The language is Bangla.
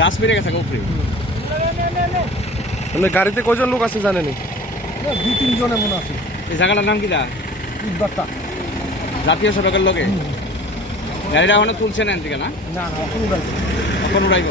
গাছ পেরে গেছে উপরে। মানে গাড়িতে কয়জন লোক আছে জানেনি? 2-3 জনে মনে আছে। এই জায়গাটার নাম কি দা? ইটবাট্টা। জাতীয় সড়কের লগে গাড়িটা এখনো তুলছে না এদিকে না? না না, এখন উড়াইছে। কখন উড়াইব?